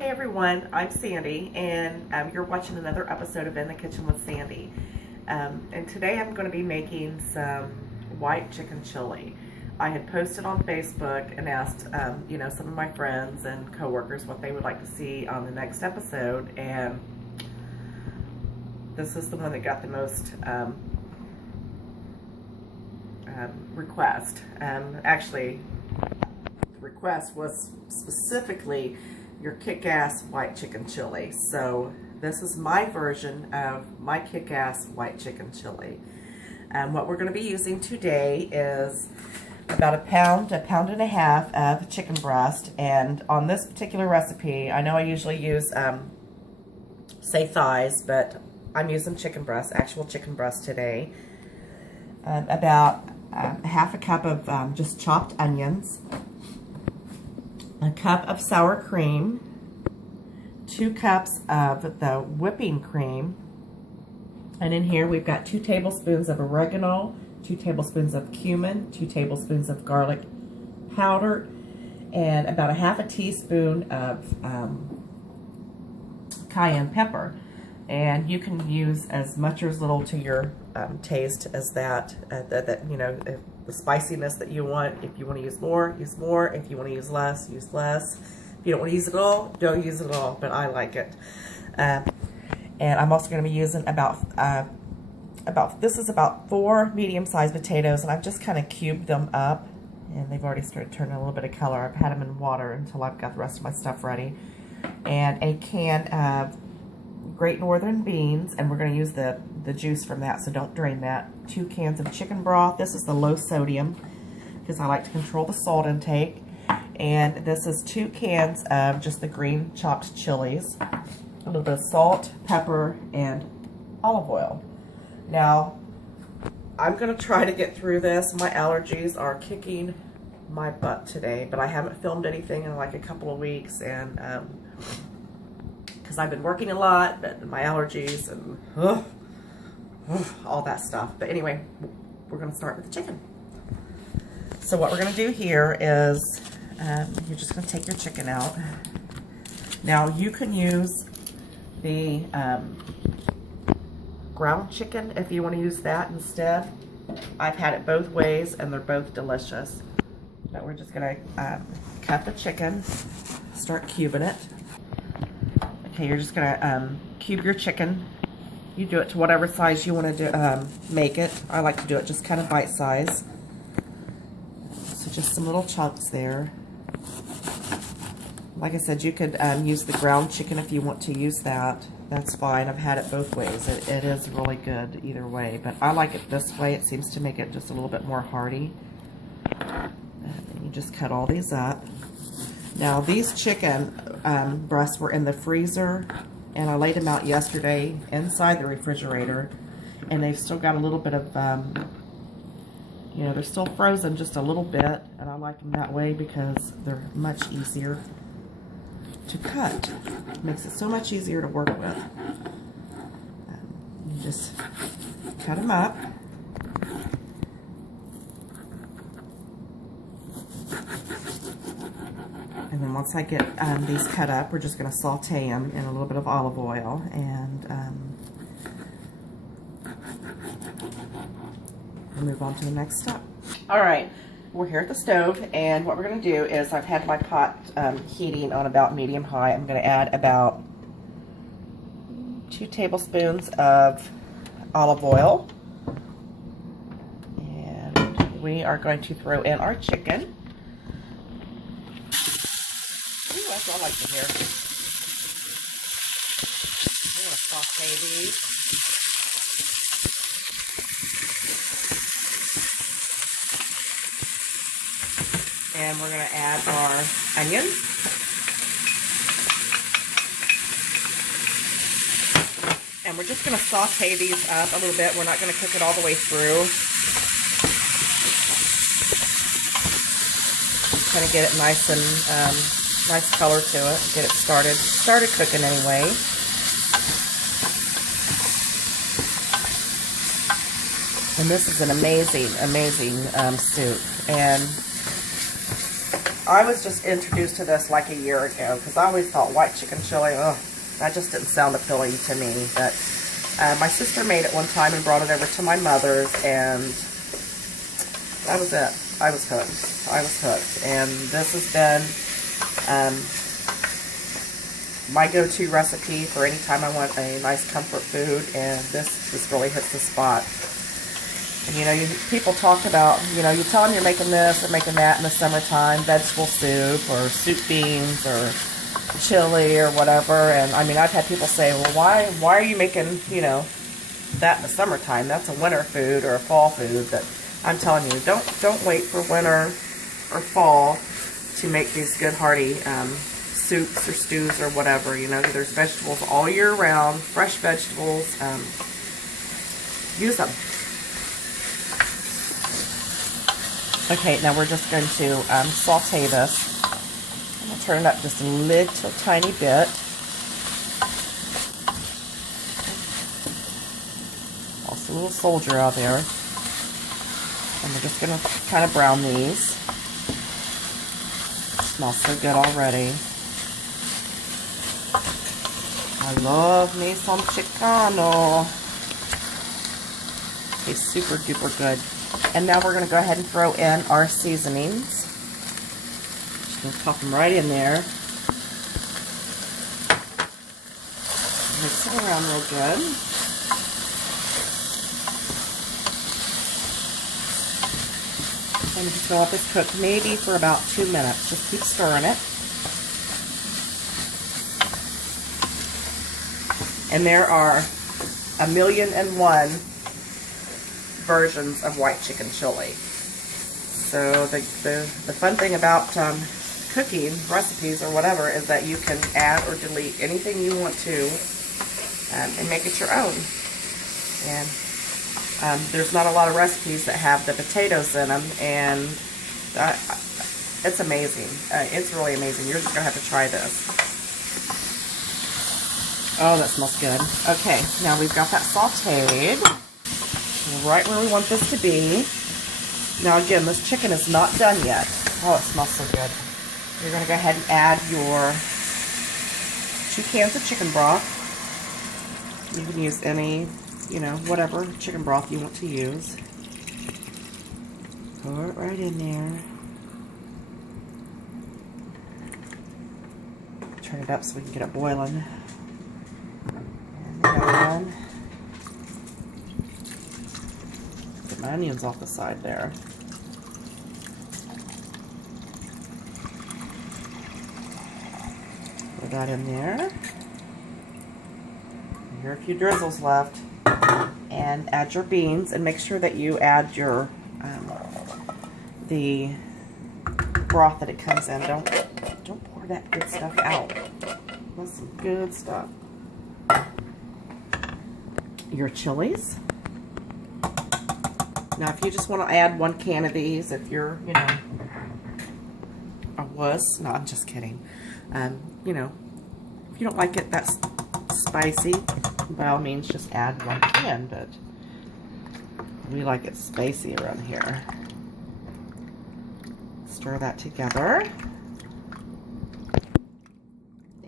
Hey everyone, I'm Sandy, and you're watching another episode of In the Kitchen with Sandy. And today I'm going to be making some white chicken chili. I had posted on Facebook and asked, some of my friends and coworkers what they would like to see on the next episode, and this is the one that got the most request. Actually, the request was specifically your kick-ass white chicken chili. So this is my version of my kick-ass white chicken chili. And what we're going to be using today is about a pound and a half of chicken breast. And on this particular recipe, I know I usually use, say thighs, but I'm using chicken breast, actual chicken breast today. About half a cup of just chopped onions, a cup of sour cream, 2 cups of the whipping cream, and in here we've got 2 tablespoons of oregano, 2 tablespoons of cumin, 2 tablespoons of garlic powder, and about a half a teaspoon of cayenne pepper. And you can use as much or as little to your taste as that, the spiciness that you want. If you want to use more, use more. If you want to use less, use less. If you don't want to use it all, don't use it at all, but I like it. And I'm also going to be using this is about 4 medium-sized potatoes, and I've just kind of cubed them up, and they've already started turning a little bit of color. I've had them in water until I've got the rest of my stuff ready. And a can of Great Northern beans, and we're going to use the juice from that, so don't drain that. 2 cans of chicken broth. This is the low sodium because I like to control the salt intake. And this is 2 cans of just the green chopped chilies, a little bit of salt, pepper, and olive oil. Now, I'm going to try to get through this. My allergies are kicking my butt today, but I haven't filmed anything in like a couple of weeks, and because I've been working a lot, but my allergies and all that stuff. But anyway, we're going to start with the chicken. So what we're going to do here is you're just going to take your chicken out. Now you can use the ground chicken if you want to use that instead. I've had it both ways and they're both delicious. But we're just going to cut the chicken, start cubing it. Okay, you're just going to cube your chicken. You do it to whatever size you want to do, make it. I like to do it just kind of bite size. So just some little chunks there. Like I said, you could use the ground chicken if you want to use that. That's fine. I've had it both ways. It is really good either way. But I like it this way. It seems to make it just a little bit more hearty. And you just cut all these up. Now these chicken breasts were in the freezer, and I laid them out yesterday inside the refrigerator, and they've still got a little bit of, they're still frozen just a little bit, and I like them that way because they're much easier to cut. It makes it so much easier to work with. You just cut them up. And then once I get these cut up, we're just going to saute them in a little bit of olive oil, and we'll move on to the next step. All right, we're here at the stove, and what we're going to do is I've had my pot heating on about medium-high. I'm going to add about 2 tablespoons of olive oil, and we are going to throw in our chicken. That's what I like to hear. I'm going to saute these. And we're going to add our onions. And we're just going to saute these up a little bit. We're not going to cook it all the way through. Kind of get it nice and nice color to it. Get it started cooking anyway. And this is an amazing soup. And I was just introduced to this like a year ago because I always thought white chicken chili, ugh, that just didn't sound appealing to me. But my sister made it one time and brought it over to my mother's, and that was it. I was hooked. I was hooked. And this has been my go-to recipe for any time I want a nice comfort food, and this just really hits the spot. And, you know, people talk about, you know, you tell them you're making this or making that in the summertime, vegetable soup or soup beans or chili or whatever. And, I mean, I've had people say, well, why are you making, you know, that in the summertime? That's a winter food or a fall food. But I'm telling you, don't wait for winter or fall to make these good hearty soups or stews or whatever. You know, there's vegetables all year round, fresh vegetables. Use them. Okay, now we're just going to saute this. I'm going to turn it up just a little tiny bit. Also a little soldier out there. And we're just going to kind of brown these. It smells so good already. I love me some Chicano. Tastes super duper good. And now we're going to go ahead and throw in our seasonings. Just going to pop them right in there. Mix it around real good. And just going to let this cook maybe for about 2 minutes. Just keep stirring it. And there are 1,000,001 versions of white chicken chili. So the fun thing about cooking recipes or whatever is that you can add or delete anything you want to and make it your own. And there's not a lot of recipes that have the potatoes in them, and it's amazing. It's really amazing. You're just going to have to try this. Oh, that smells good. Okay, now we've got that sauteed right where we want this to be. Now again, this chicken is not done yet. Oh, it smells so good. You're going to go ahead and add your 2 cans of chicken broth. You can use any, you know, whatever chicken broth you want to use. Pour it right in there. Turn it up so we can get it boiling. And then get my onions off the side there. Put that in there. Here are a few drizzles left. And add your beans, and make sure that you add your the broth that it comes in. Don't pour that good stuff out. That's some good stuff. Your chilies. Now, if you just want to add 1 can of these, if you're, you know, a wuss, no, I'm just kidding. You know, if you don't like it that spicy, by all means, just add 1 can, but we like it spicy around here. Stir that together.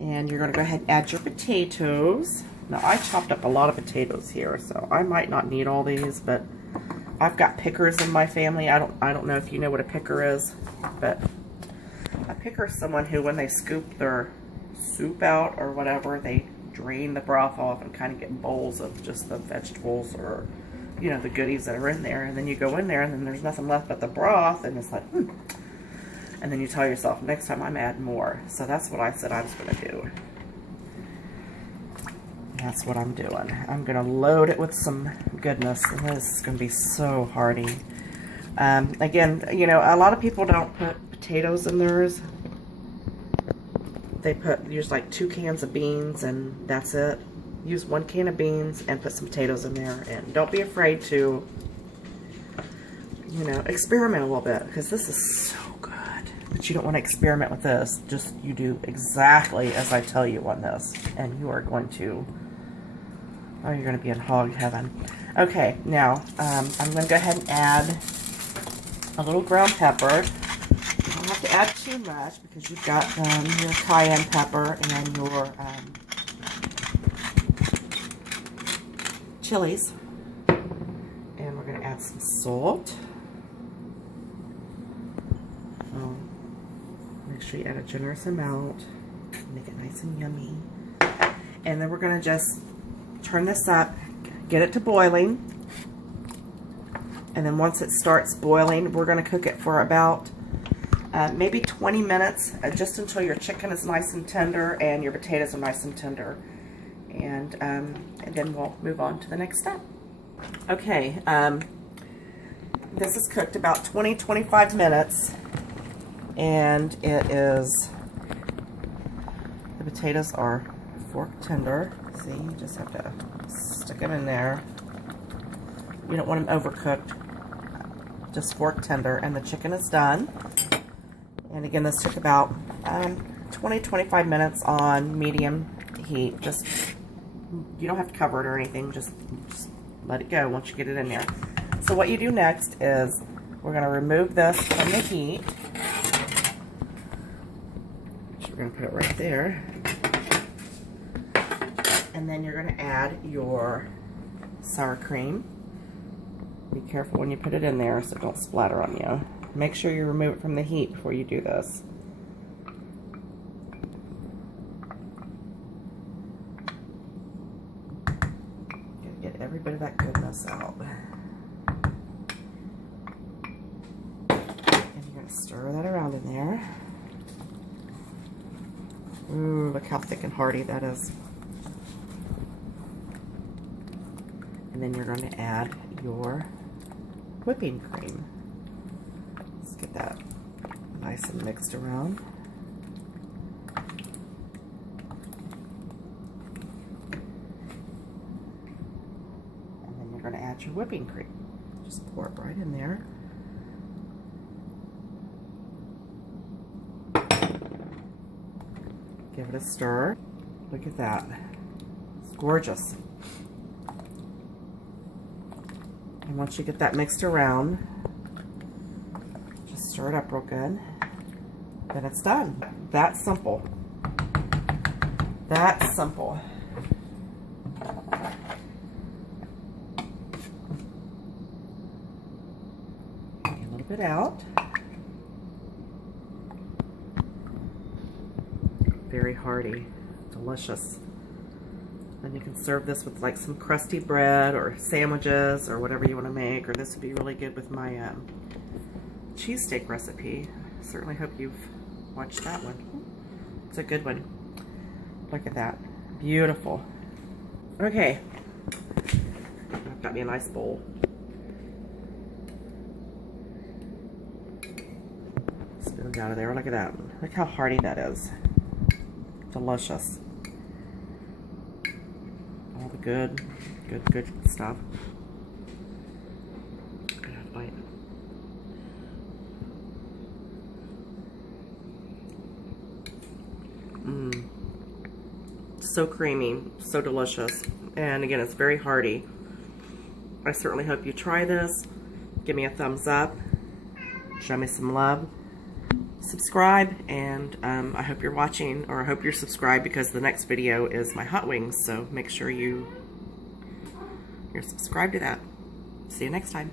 And you're going to go ahead and add your potatoes. Now, I chopped up a lot of potatoes here, so I might not need all these, but I've got pickers in my family. I don't know if you know what a picker is, but a picker is someone who, when they scoop their soup out or whatever, they drain the broth off and kind of get bowls of just the vegetables or, you know, the goodies that are in there. And then you go in there and then there's nothing left but the broth, and it's like, And then you tell yourself, next time I'm adding more. So that's what I said I was going to do. That's what I'm doing. I'm going to load it with some goodness, and this is going to be so hearty. Again, you know, a lot of people don't put potatoes in theirs. They use like 2 cans of beans, and that's it. Use 1 can of beans and put some potatoes in there. And don't be afraid to, you know, experiment a little bit, because this is so good. But you don't want to experiment with this. Just, you do exactly as I tell you on this, and you are going to, oh, you're going to be in hog heaven. Okay, now, I'm going to go ahead and add a little ground pepper. don't have to add too much because you've got your cayenne pepper and your chilies. And we're going to add some salt. Make sure you add a generous amount. Make it nice and yummy. And then we're going to just turn this up, get it to boiling. And then once it starts boiling, we're going to cook it for about maybe 20 minutes, just until your chicken is nice and tender and your potatoes are nice and tender. And then we'll move on to the next step. Okay, this is cooked about 20-25 minutes, and it is, the potatoes are fork tender. See, you just have to stick them in there. You don't want them overcooked, just fork tender, and the chicken is done. And again, this took about 20-25 minutes on medium heat. Just, you don't have to cover it or anything, just let it go once you get it in there. So what you do next is we're going to remove this from the heat. So we're going to put it right there. And then you're going to add your sour cream. Be careful when you put it in there so it don't splatter on you. Make sure you remove it from the heat before you do this. Get every bit of that goodness out. And you're going to stir that around in there. Ooh, look how thick and hearty that is. And then you're going to add your whipping cream. Let's get that nice and mixed around. And then you're going to add your whipping cream. Just pour it right in there. Give it a stir. Look at that. It's gorgeous. And once you get that mixed around, just stir it up real good. Then it's done. That's simple. That's simple. Take a little bit out. Very hearty, delicious. Then you can serve this with like some crusty bread or sandwiches or whatever you want to make, or this would be really good with my cheesesteak recipe. Certainly hope you've watched that one. It's a good one. Look at that. Beautiful. Okay. I've got me a nice bowl. Spoon out of there. Look at that. Look how hearty that is. Delicious. All the good stuff. Good bite. So creamy, so delicious, and again, it's very hearty. I certainly hope you try this. Give me a thumbs up. Show me some love. Subscribe, and I hope you're watching, or I hope you're subscribed, because the next video is my hot wings, so make sure you're subscribed to that. See you next time.